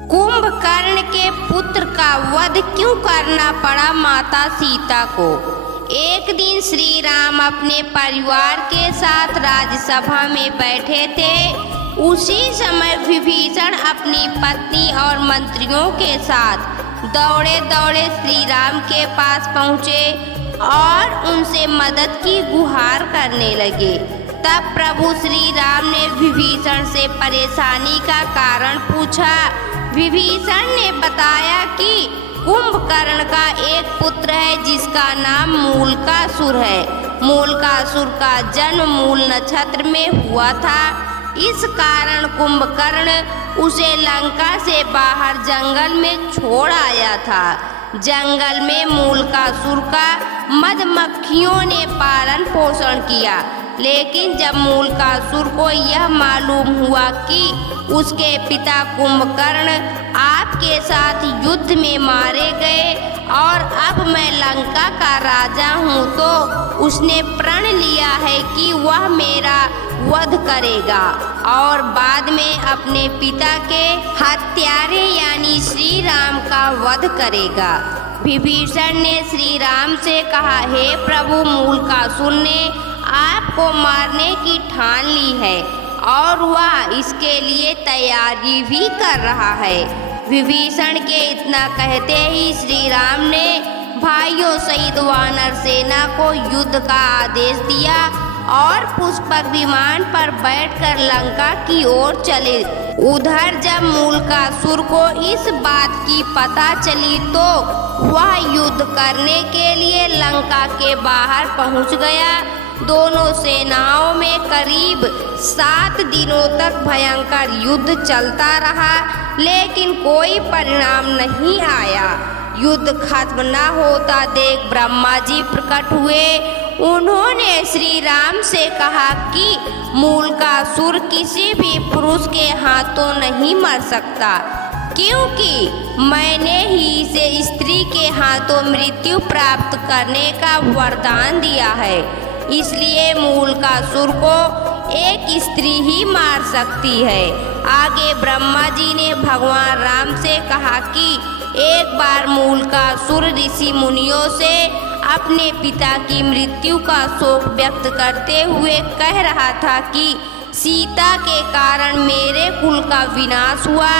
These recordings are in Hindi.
कुंभकर्ण के पुत्र का वध क्यों करना पड़ा माता सीता को। एक दिन श्री राम अपने परिवार के साथ राज्यसभा में बैठे थे। उसी समय विभीषण अपनी पत्नी और मंत्रियों के साथ दौड़े दौड़े श्री राम के पास पहुँचे और उनसे मदद की गुहार करने लगे। तब प्रभु श्री राम ने विभीषण से परेशानी का कारण पूछा। विभीषण ने बताया कि कुंभकर्ण का एक पुत्र है जिसका नाम मूलकासुर है। मूलकासुर का जन्म मूल नक्षत्र में हुआ था। इस कारण कुंभकर्ण उसे लंका से बाहर जंगल में छोड़ आया था। जंगल में मूलकासुर का मधुमक्खियों ने पालन पोषण किया, लेकिन जब मूलकासुर को यह मालूम हुआ कि उसके पिता कुंभकर्ण आपके साथ युद्ध में मारे गए और अब मैं लंका का राजा हूँ, तो उसने प्रण लिया है कि वह मेरा वध करेगा और बाद में अपने पिता के हत्यारे यानी श्री राम का वध करेगा। विभीषण ने श्री राम से कहा, हे प्रभु, मूलकासुर ने आपको मारने की ठान ली है और वह इसके लिए तैयारी भी कर रहा है। विभीषण के इतना कहते ही श्री राम ने भाइयों सहित वानर सेना को युद्ध का आदेश दिया और पुष्पक विमान पर बैठकर लंका की ओर चले। उधर जब मूलकासुर को इस बात की पता चली तो वह युद्ध करने के लिए लंका के बाहर पहुंच गया। दोनों सेनाओं में करीब 7 दिनों तक भयंकर युद्ध चलता रहा, लेकिन कोई परिणाम नहीं आया। युद्ध खत्म न होता देख ब्रह्मा जी प्रकट हुए। उन्होंने श्री राम से कहा कि मूलकासुर किसी भी पुरुष के हाथों नहीं मर सकता, क्योंकि मैंने ही इसे स्त्री के हाथों मृत्यु प्राप्त करने का वरदान दिया है। इसलिए मूलकासुर को एक स्त्री ही मार सकती है। आगे ब्रह्मा जी ने भगवान राम से कहा कि एक बार मूलकासुर ऋषि मुनियों से अपने पिता की मृत्यु का शोक व्यक्त करते हुए कह रहा था कि सीता के कारण मेरे कुल का विनाश हुआ।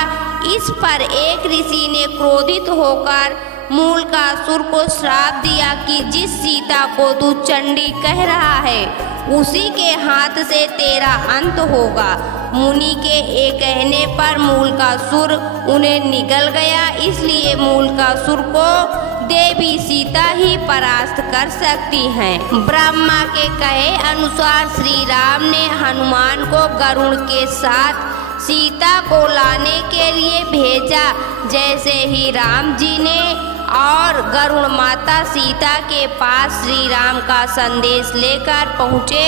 इस पर एक ऋषि ने क्रोधित होकर मूलकासुर को श्राप दिया कि जिस सीता को तू चंडी कह रहा है उसी के हाथ से तेरा अंत होगा। मुनि के एक कहने पर मूलकासुर उन्हें निगल गया। इसलिए मूलकासुर को देवी सीता ही परास्त कर सकती हैं। ब्रह्मा के कहे अनुसार श्री राम ने हनुमान को गरुड़ के साथ सीता को लाने के लिए भेजा। जैसे ही राम जी ने और गरुड़ माता सीता के पास श्री राम का संदेश लेकर पहुँचे,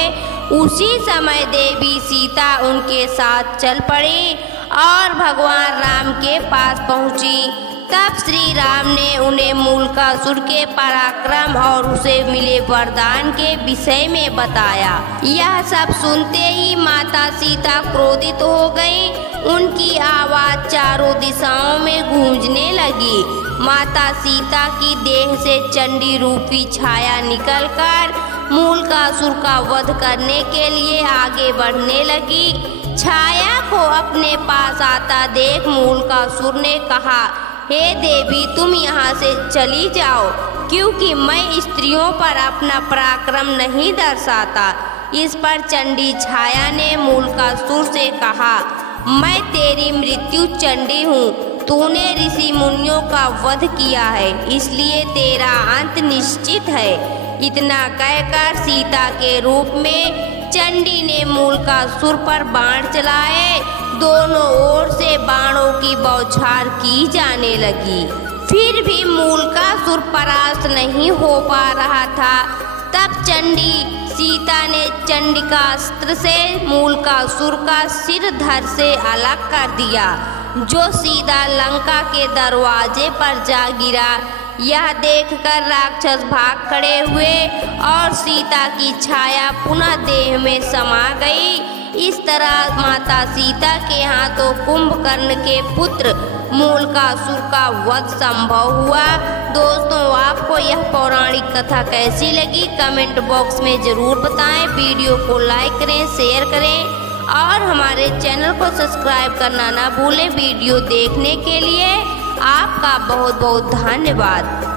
उसी समय देवी सीता उनके साथ चल पड़ी और भगवान राम के पास पहुँची। तब श्री राम ने उन्हें मूलकासुर के पराक्रम और उसे मिले वरदान के विषय में बताया। यह सब सुनते ही माता सीता क्रोधित हो गई। उनकी आवाज चारों दिशाओं में गूंजने लगी। माता सीता की देह से चंडी रूपी छाया निकलकर मूलकासुर का वध करने के लिए आगे बढ़ने लगी। छाया को अपने पास आता देख मूलकासुर ने कहा, हे देवी, तुम यहाँ से चली जाओ, क्योंकि मैं स्त्रियों पर अपना पराक्रम नहीं दर्शाता। इस पर चंडी छाया ने मूलकासुर से कहा, मैं तेरी मृत्यु चंडी हूँ। तूने ऋषि मुनियों का वध किया है, इसलिए तेरा अंत निश्चित है। इतना कहकर सीता के रूप में चंडी ने मूलकासुर पर बाण चलाए। दोनों ओर से बाणों की बौछार की जाने लगी, फिर भी मूलकासुर परास्त नहीं हो पा रहा था। तब चंडी सीता ने चंडिकास्त्र से मूलकासुर का सिर धड़ से अलग कर दिया, जो सीधा लंका के दरवाजे पर जा गिरा। यह देखकर राक्षस भाग खड़े हुए और सीता की छाया पुनः देह में समा गई। इस तरह माता सीता के हाथों कुंभकर्ण के पुत्र मूलकासुर का वध संभव हुआ। दोस्तों, आपको यह पौराणिक कथा कैसी लगी कमेंट बॉक्स में ज़रूर बताएं। वीडियो को लाइक करें, शेयर करें और हमारे चैनल को सब्सक्राइब करना ना भूलें। वीडियो देखने के लिए आपका बहुत बहुत धन्यवाद।